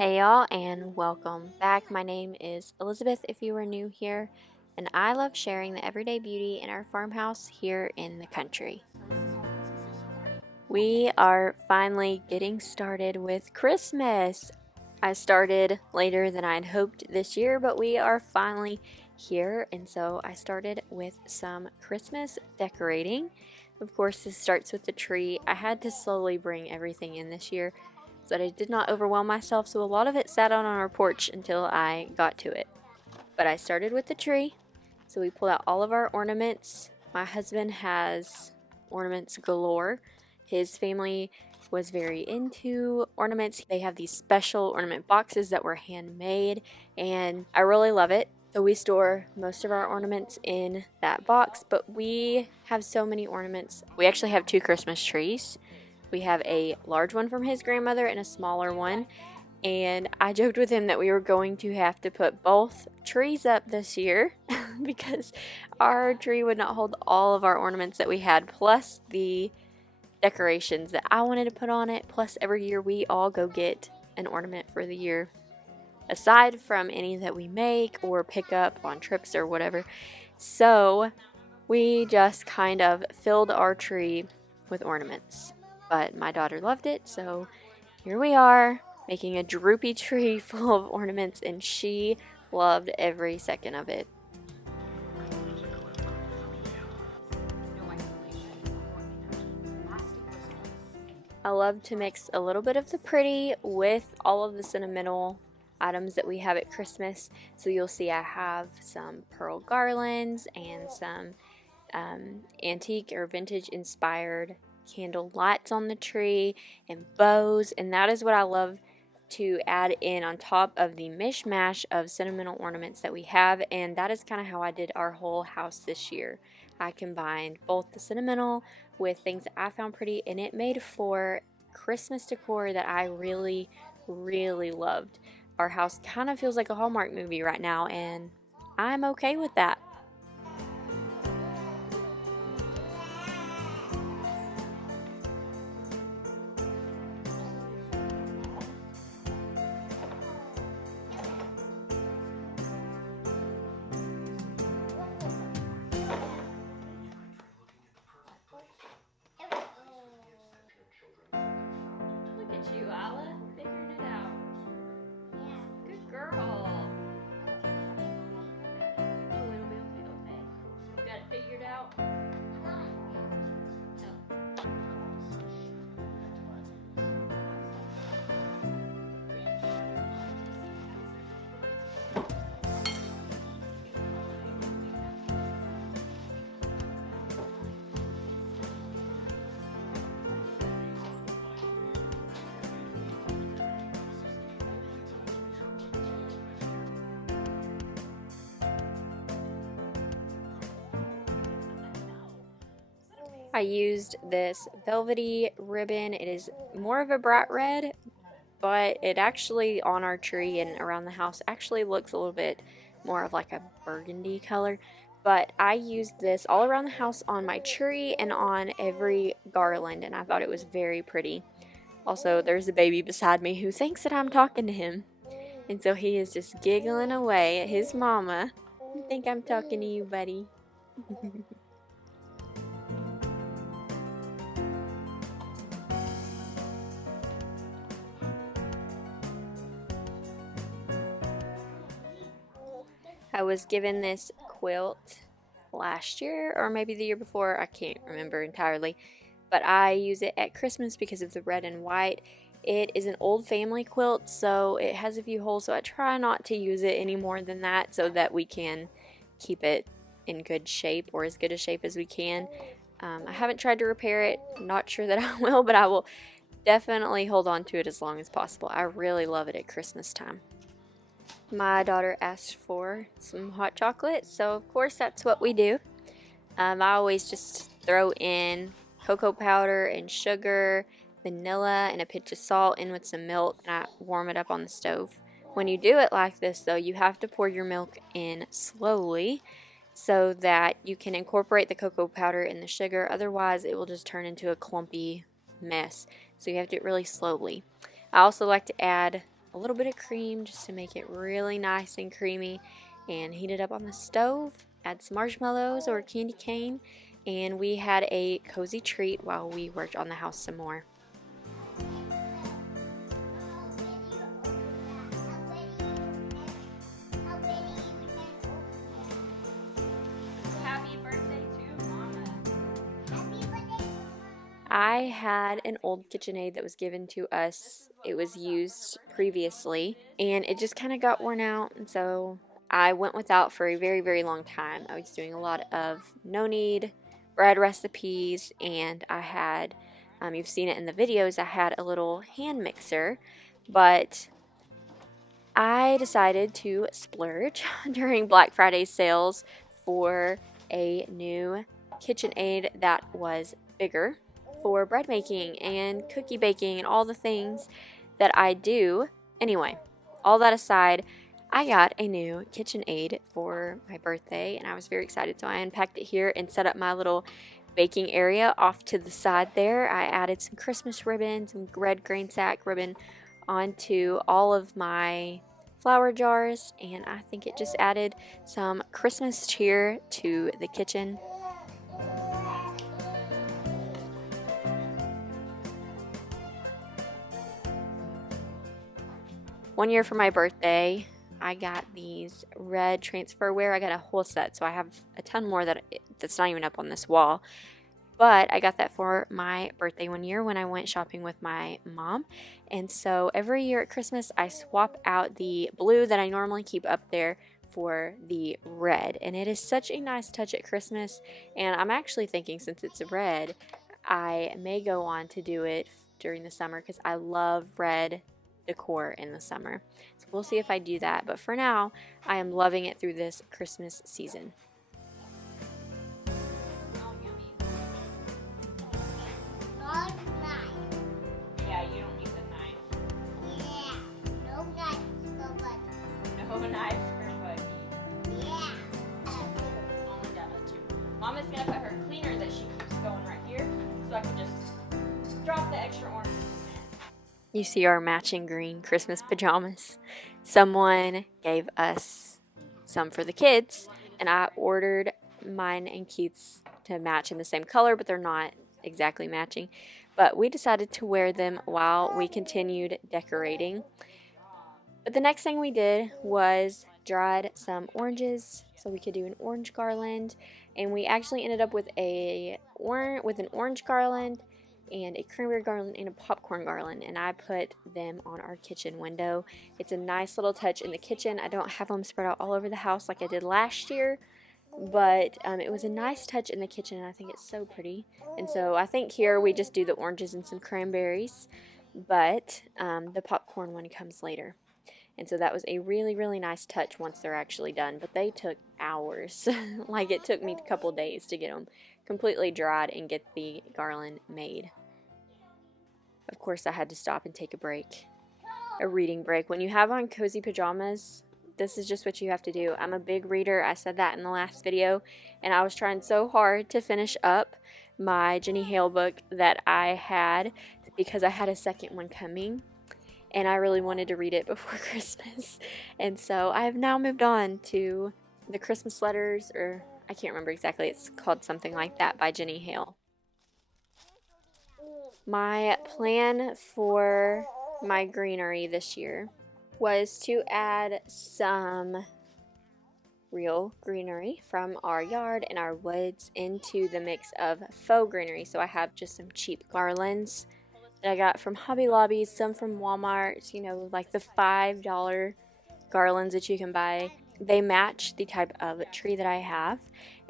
Hey y'all, and welcome back. My name is Elizabeth if you are new here, and I love sharing the everyday beauty in our farmhouse here in the country. We are finally getting started with Christmas. I started later than I'd hoped this year, but we are finally here, and so I started with some Christmas decorating. Of course, this starts with the tree. I had to slowly bring everything in this year so that I did not overwhelm myself, so a lot of it sat out on our porch until I got to it. But I started with the tree, so we pulled out all of our ornaments. My husband has ornaments galore. His family was very into ornaments. They have these special ornament boxes that were handmade, and I really love it. So we store most of our ornaments in that box, but we have so many ornaments. We actually have 2 Christmas trees. We have a large one from his grandmother and a smaller one. And I joked with him that we were going to have to put both trees up this year because our tree would not hold all of our ornaments that we had, plus the decorations that I wanted to put on it. Plus, every year we all go get an ornament for the year, aside from any that we make or pick up on trips or whatever. So we just kind of filled our tree with ornaments. But my daughter loved it, so here we are making a droopy tree full of ornaments, and she loved every second of it. I love to mix a little bit of the pretty with all of the sentimental items that we have at Christmas. So you'll see I have some pearl garlands and some antique or vintage inspired candle lights on the tree and bows, and that is what I love to add in on top of the mishmash of sentimental ornaments that we have. And that is kind of how I did our whole house this year. I combined both the sentimental with things that I found pretty, and it made for Christmas decor that I really loved. Our house kind of feels like a Hallmark movie right now, and I'm okay with that. Look at you, Ala, figuring it out. Good girl. Oh, it'll be okay. You got it figured out? No. I used this velvety ribbon. It is more of a bright red, but it actually on our tree and around the house actually looks a little bit more of like a burgundy color. But I used this all around the house on my tree and on every garland, and I thought it was very pretty. Also, there's a baby beside me who thinks that I'm talking to him, and so he is just giggling away at his mama. You think I'm talking to you, buddy? I was given this quilt last year or maybe the year before. I can't remember entirely, but I use it at Christmas because of the red and white. It is an old family quilt, so it has a few holes, so I try not to use it any more than that so that we can keep it in good shape, or as good a shape as we can. I haven't tried to repair it. I'm not sure that I will, but I will definitely hold on to it as long as possible. I really love it at Christmas time. My daughter asked for some hot chocolate, so of course that's what we do. I always just throw in cocoa powder and sugar, vanilla, and a pinch of salt in with some milk, and I warm it up on the stove. When you do it like this, though, you have to pour your milk in slowly so that you can incorporate the cocoa powder and the sugar. Otherwise, it will just turn into a clumpy mess. So you have to do it really slowly. I also like to add a little bit of cream just to make it really nice and creamy, and heat it up on the stove. Add some marshmallows or candy cane, and we had a cozy treat while we worked on the house some more. I had an old KitchenAid that was given to us. It was used previously, and it just kind of got worn out, and so I went without for a very, very long time. I was doing a lot of no-knead bread recipes, and I had, you've seen it in the videos, I had a little hand mixer, but I decided to splurge during Black Friday sales for a new KitchenAid that was bigger for bread making and cookie baking and all the things that I do. Anyway, all that aside, I got a new KitchenAid for my birthday, and I was very excited. So I unpacked it here and set up my little baking area off to the side there. I added some Christmas ribbon, some red grain sack ribbon onto all of my flour jars, and I think it just added some Christmas cheer to the kitchen. One year for my birthday, I got these red transferware. I got a whole set, so I have a ton more that's not even up on this wall. But I got that for my birthday one year when I went shopping with my mom. And so every year at Christmas, I swap out the blue that I normally keep up there for the red. And it is such a nice touch at Christmas. And I'm actually thinking, since it's red, I may go on to do it during the summer because I love red decor in the summer. So we'll see if I do that. But for now, I am loving it through this Christmas season. Yeah, you don't need the knife. Yeah, no knife for Buddy. No knife for Buddy. Yeah. Only Della too. Mama's gonna put her cleaner that she keeps going right here, so I can just drop the extra orange. You see our matching green Christmas pajamas. Someone gave us some for the kids, and I ordered mine and Keith's to match in the same color, but they're not exactly matching. But we decided to wear them while we continued decorating. But the next thing we did was dried some oranges so we could do an orange garland, and we actually ended up with an orange garland and a cranberry garland and a popcorn garland, and I put them on our kitchen window. It's a nice little touch in the kitchen. I don't have them spread out all over the house like I did last year, but it was a nice touch in the kitchen, and I think it's so pretty. And so I think here we just do the oranges and some cranberries, but the popcorn one comes later. And so that was a really, really nice touch once they're actually done, but they took hours. Like, it took me a couple days to get them completely dried and get the garland made. Of course, I had to stop and take a reading break. When you have on cozy pajamas, this is just what you have to do. I'm a big reader. I said that in the last video, and I was trying so hard to finish up my Jenny Hale book that I had because I had a second one coming, and I really wanted to read it before Christmas. And so I have now moved on to the Christmas letters, or I can't remember exactly. It's called something like that by Jenny Hale. My plan for my greenery this year was to add some real greenery from our yard and our woods into the mix of faux greenery. So I have just some cheap garlands that I got from Hobby Lobby, some from Walmart, like the $5 garlands that you can buy. They match the type of tree that I have,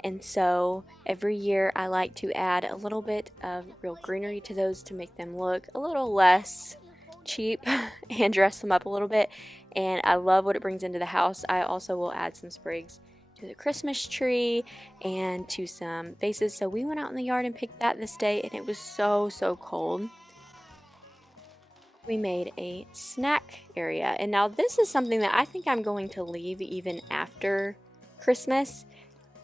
and so every year I like to add a little bit of real greenery to those to make them look a little less cheap and dress them up a little bit, and I love what it brings into the house. I also will add some sprigs to the Christmas tree and to some vases. So we went out in the yard and picked that this day, and it was so cold. We made a snack area, and now this is something that I think I'm going to leave even after Christmas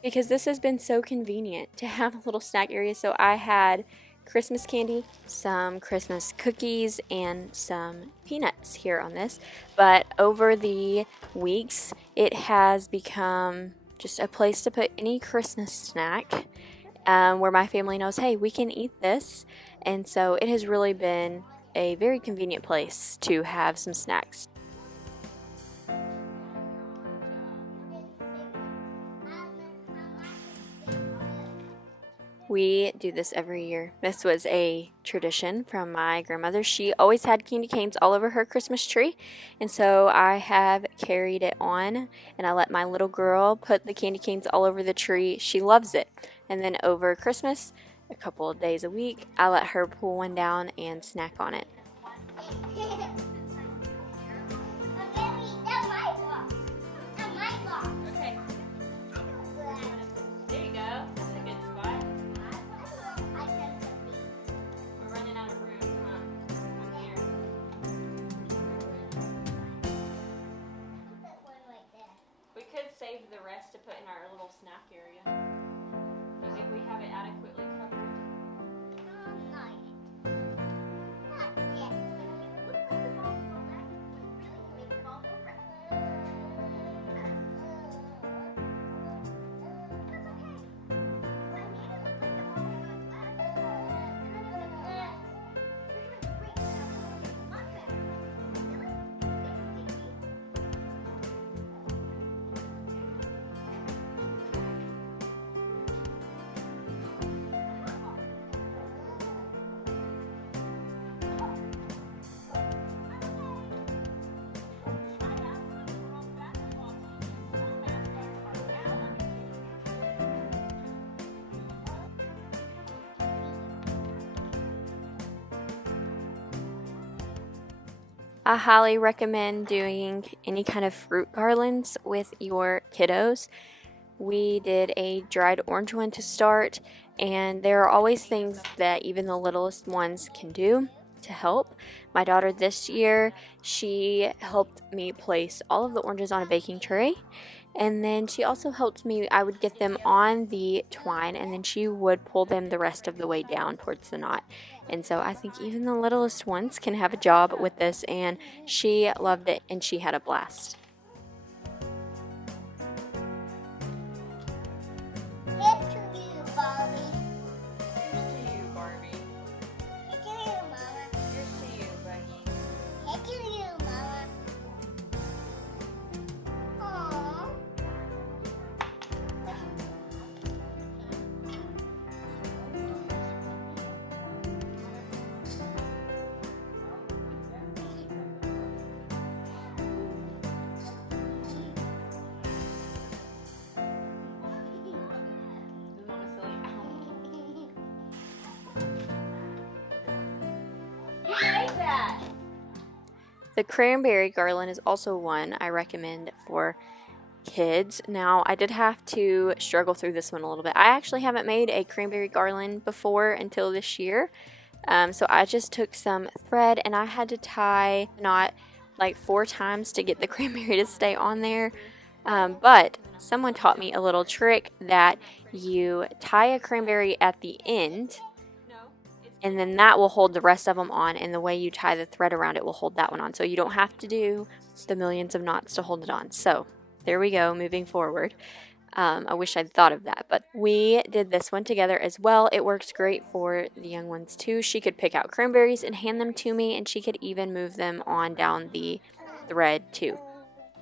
because this has been so convenient to have a little snack area. So I had Christmas candy, some Christmas cookies, and some peanuts here on this. But over the weeks, it has become just a place to put any Christmas snack where my family knows, hey, we can eat this. And so it has really been a very convenient place to have some snacks. We do this every year. This was a tradition from my grandmother. She always had candy canes all over her Christmas tree, and so I have carried it on, and I let my little girl put the candy canes all over the tree. She loves it. And then over Christmas, a couple of days a week, I let her pull one down and snack on it. Save the rest to put in our little snack area. I think we have it adequately covered. Not yet. I highly recommend doing any kind of fruit garlands with your kiddos. We did a dried orange one to start, and there are always things that even the littlest ones can do to help. My daughter this year, she helped me place all of the oranges on a baking tray, and then she also helped me. I would get them on the twine, and then she would pull them the rest of the way down towards the knot. And so I think even the littlest ones can have a job with this, and she loved it and she had a blast. Here's to you, Barbie. Here's to you, Barbie. Here's to you, Mama. Here's to you, Buggy. Here's to you, Mama. Aww. The cranberry garland is also one I recommend for kids. Now, I did have to struggle through this one a little bit. I actually haven't made a cranberry garland before until this year. So I just took some thread and I had to tie the knot like 4 times to get the cranberry to stay on there. But someone taught me a little trick that you tie a cranberry at the end, and then that will hold the rest of them on, and the way you tie the thread around it will hold that one on. So you don't have to do the millions of knots to hold it on. So there we go, moving forward. I wish I'd thought of that, but we did this one together as well. It works great for the young ones too. She could pick out cranberries and hand them to me, and she could even move them on down the thread too.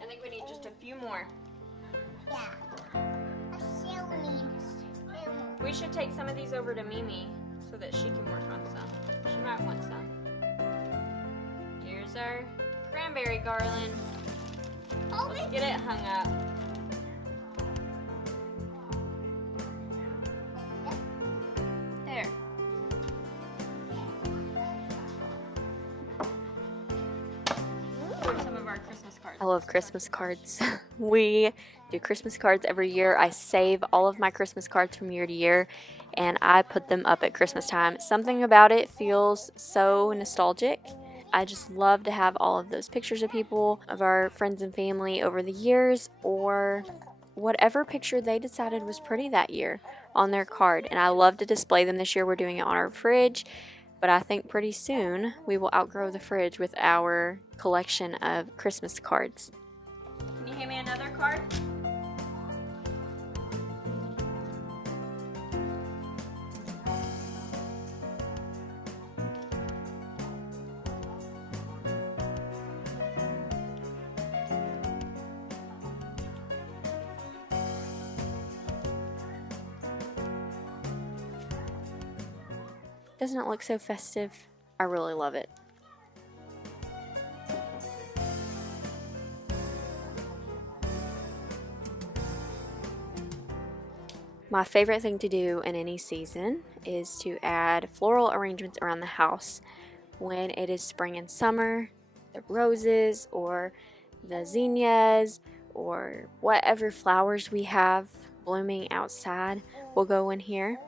I think we need just a few more. Yeah. I still need still more. We should take some of these over to Mimi so that she can work on some. She might want some. Here's our cranberry garland. Let's get it hung up. There. Here's some of our Christmas cards. I love Christmas cards. We do Christmas cards every year. I save all of my Christmas cards from year to year, and I put them up at Christmas time. Something about it feels so nostalgic. I just love to have all of those pictures of people, of our friends and family over the years, or whatever picture they decided was pretty that year on their card. And I love to display them this year. We're doing it on our fridge, but I think pretty soon we will outgrow the fridge with our collection of Christmas cards. Can you hand me another card? Doesn't it look so festive? I really love it. My favorite thing to do in any season is to add floral arrangements around the house. When it is spring and summer, the roses or the zinnias or whatever flowers we have blooming outside will go in here.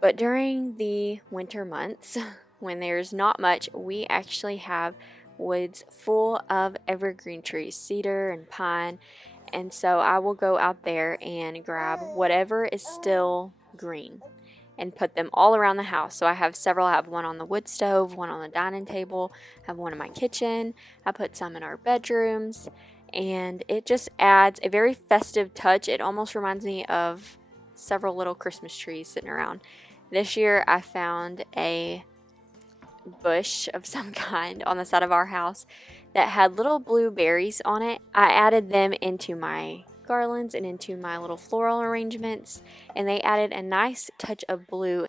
But during the winter months, when there's not much, we actually have woods full of evergreen trees, cedar and pine. And so I will go out there and grab whatever is still green and put them all around the house. So I have several. I have one on the wood stove, one on the dining table, I have one in my kitchen. I put some in our bedrooms, and it just adds a very festive touch. It almost reminds me of several little Christmas trees sitting around. This year I found a bush of some kind on the side of our house that had little blue berries on it. I added them into my garlands and into my little floral arrangements, and they added a nice touch of blue.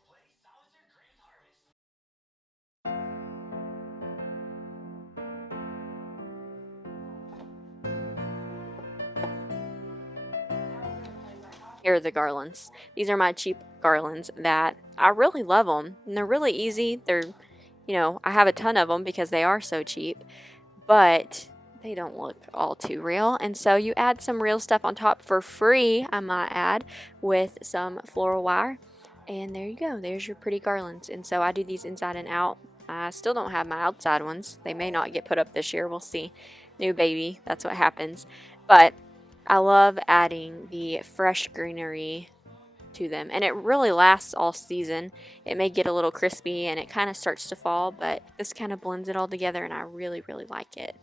Here are the garlands. These are my cheap garlands that I really love them, and they're really easy. I have a ton of them because they are so cheap, but they don't look all too real. And so you add some real stuff on top for free, I might add, with some floral wire. And there you go. There's your pretty garlands. And so I do these inside and out. I still don't have my outside ones. They may not get put up this year. We'll see. New baby. That's what happens. But I love adding the fresh greenery to them, and it really lasts all season. It may get a little crispy and it kind of starts to fall, but this kind of blends it all together, and I really, really like it.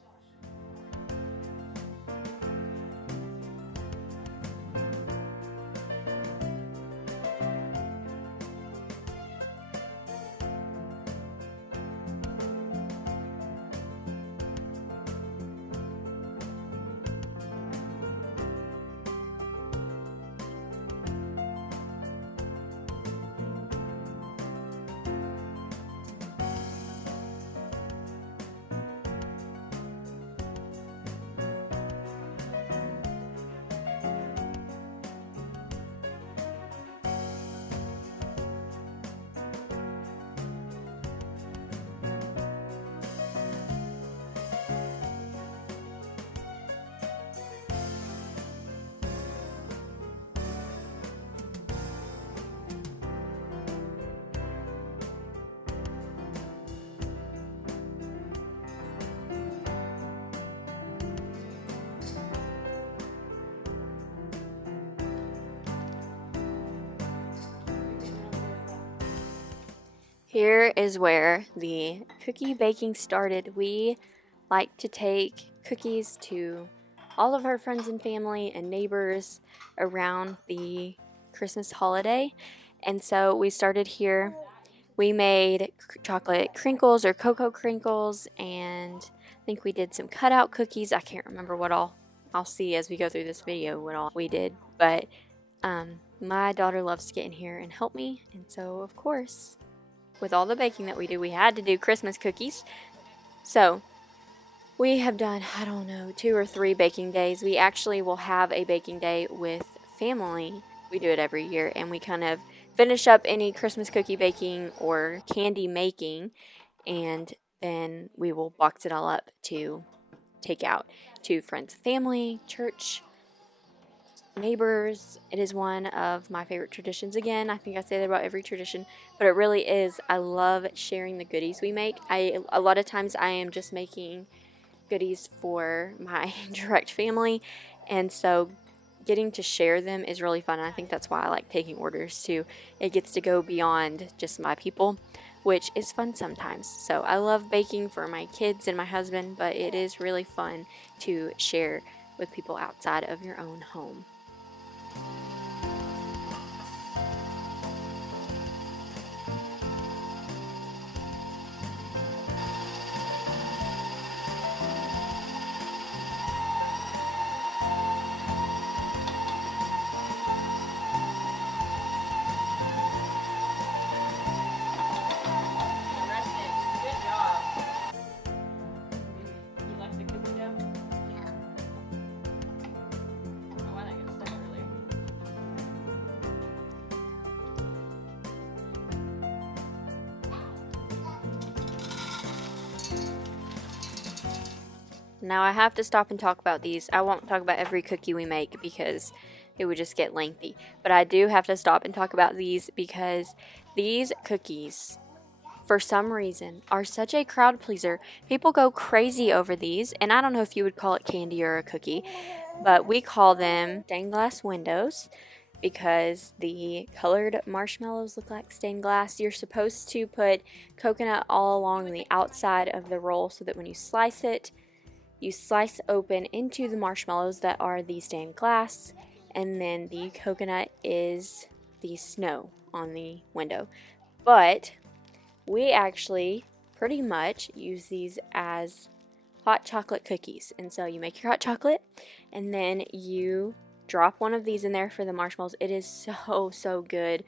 Here is where the cookie baking started. We like to take cookies to all of our friends and family and neighbors around the Christmas holiday. And so we started here. We made chocolate crinkles or cocoa crinkles, and I think we did some cutout cookies. I can't remember what all. I'll see as we go through this video what all we did. But my daughter loves to get in here and help me. And so, of course, with all the baking that we do, we had to do Christmas cookies. So we have done, 2 or 3 baking days. We actually will have a baking day with family. We do it every year, and we kind of finish up any Christmas cookie baking or candy making, and then we will box it all up to take out to friends, family, church, neighbors. It is one of my favorite traditions. Again, I think I say that about every tradition, but it really is. I love sharing the goodies we make. A lot of times I am just making goodies for my direct family, and so getting to share them is really fun. And I think that's why I like taking orders too. It gets to go beyond just my people, which is fun sometimes. So I love baking for my kids and my husband, but it is really fun to share with people outside of your own home. Now I have to stop and talk about these. I won't talk about every cookie we make because it would just get lengthy. But I do have to stop and talk about these because these cookies, for some reason, are such a crowd pleaser. People go crazy over these, and I don't know if you would call it candy or a cookie, but we call them stained glass windows because the colored marshmallows look like stained glass. You're supposed to put coconut all along the outside of the roll so that when you slice it, you slice open into the marshmallows that are the stained glass, and then the coconut is the snow on the window. But we actually pretty much use these as hot chocolate cookies. And so you make your hot chocolate, and then you drop one of these in there for the marshmallows. It is so good.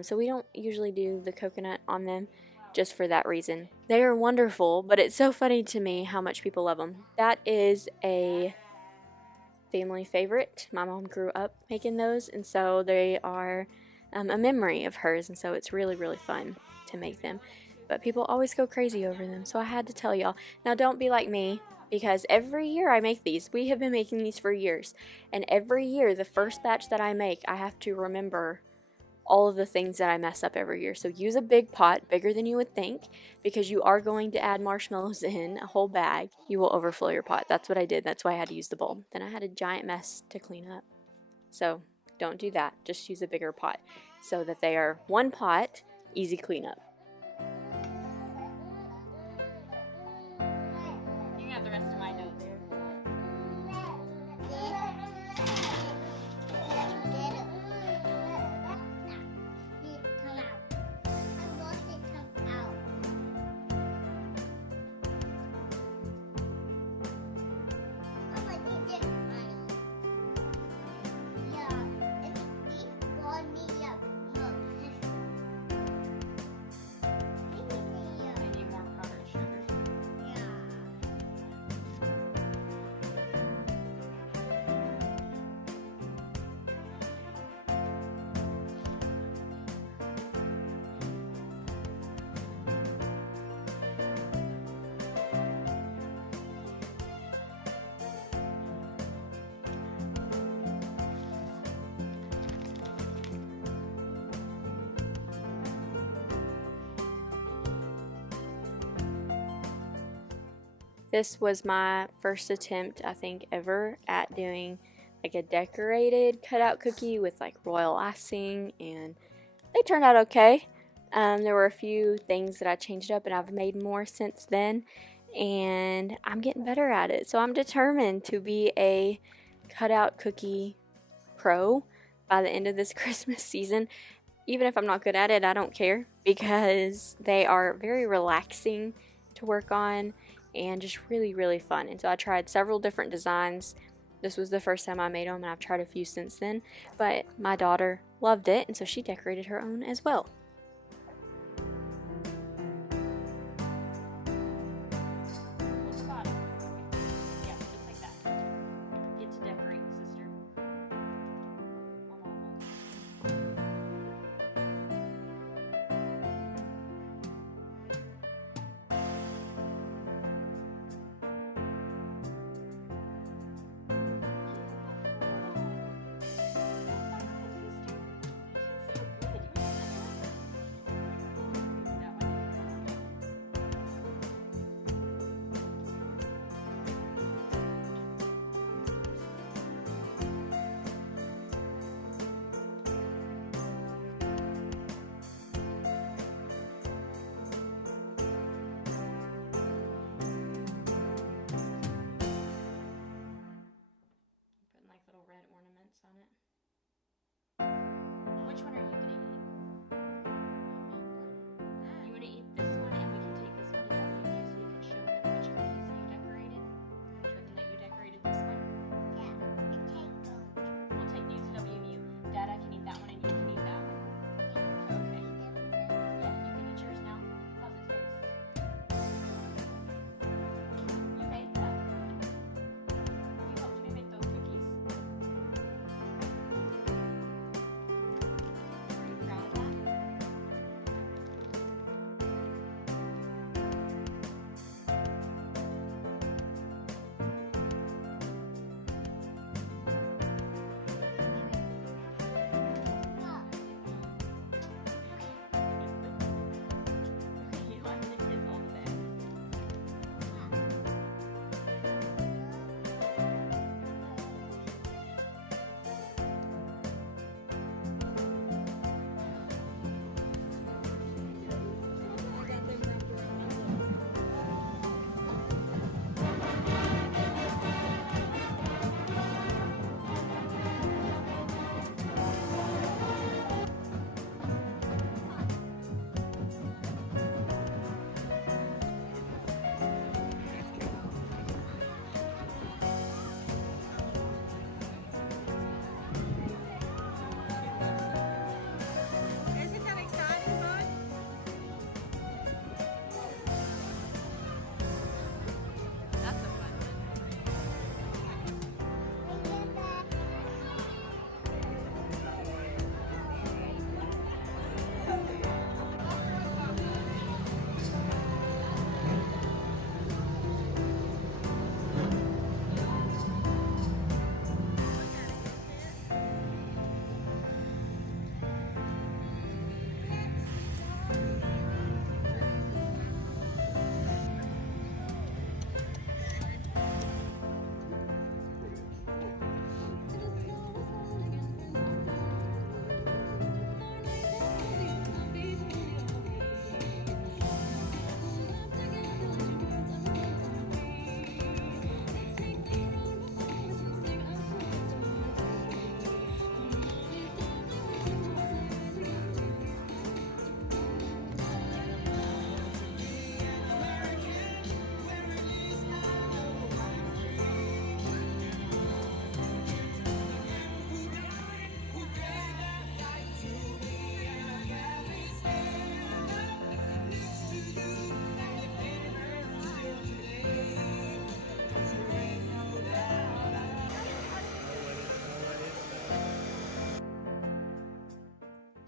So we don't usually do the coconut on them just for that reason. They are wonderful, but it's so funny to me how much people love them. That is a family favorite. My mom grew up making those, and so they are a memory of hers, and so it's really fun to make them. But people always go crazy over them, so I had to tell y'all. Now don't be like me, because every year I make these. We have been making these for years, and every year the first batch that I make, I have to remember all of the things that I mess up every year. So use a big pot, bigger than you would think, because you are going to add marshmallows in a whole bag. You will overflow your pot. That's what I did. That's why I had to use the bowl. Then I had a giant mess to clean up. So don't do that. Just use a bigger pot so that they are one pot, easy cleanup. You got the rest of my note there. This was my first attempt, I think, ever at doing like a decorated cutout cookie with like royal icing, and they turned out okay. There were a few things that I changed up, and I've made more since then, and I'm getting better at it. So I'm determined to be a cutout cookie pro by the end of this Christmas season. Even if I'm not good at it, I don't care, because they are very relaxing to work on and just really fun. And so I tried several different designs. This was the first time I made them, and I've tried a few since then. But my daughter loved it, and so she decorated her own as well.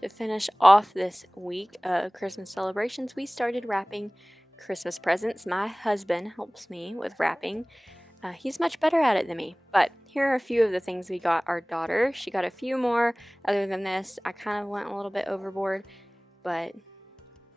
to finish off this week of Christmas celebrations, we started wrapping Christmas presents. My husband helps me with wrapping. He's much better at it than me. But here are a few of the things we got our daughter. She got a few more. Other than this, I kind of went a little bit overboard, but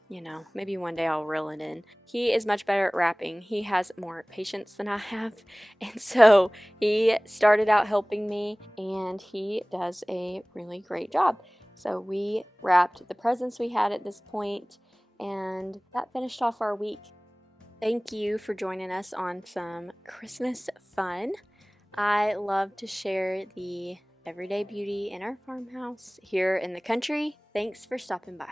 you know, maybe one day I'll reel it in. He is much better at wrapping. He has more patience than I have. And so he started out helping me, and he does a really great job. So we wrapped the presents we had at this point, and that finished off our week. Thank you for joining us on some Christmas fun. I love to share the everyday beauty in our farmhouse here in the country. Thanks for stopping by.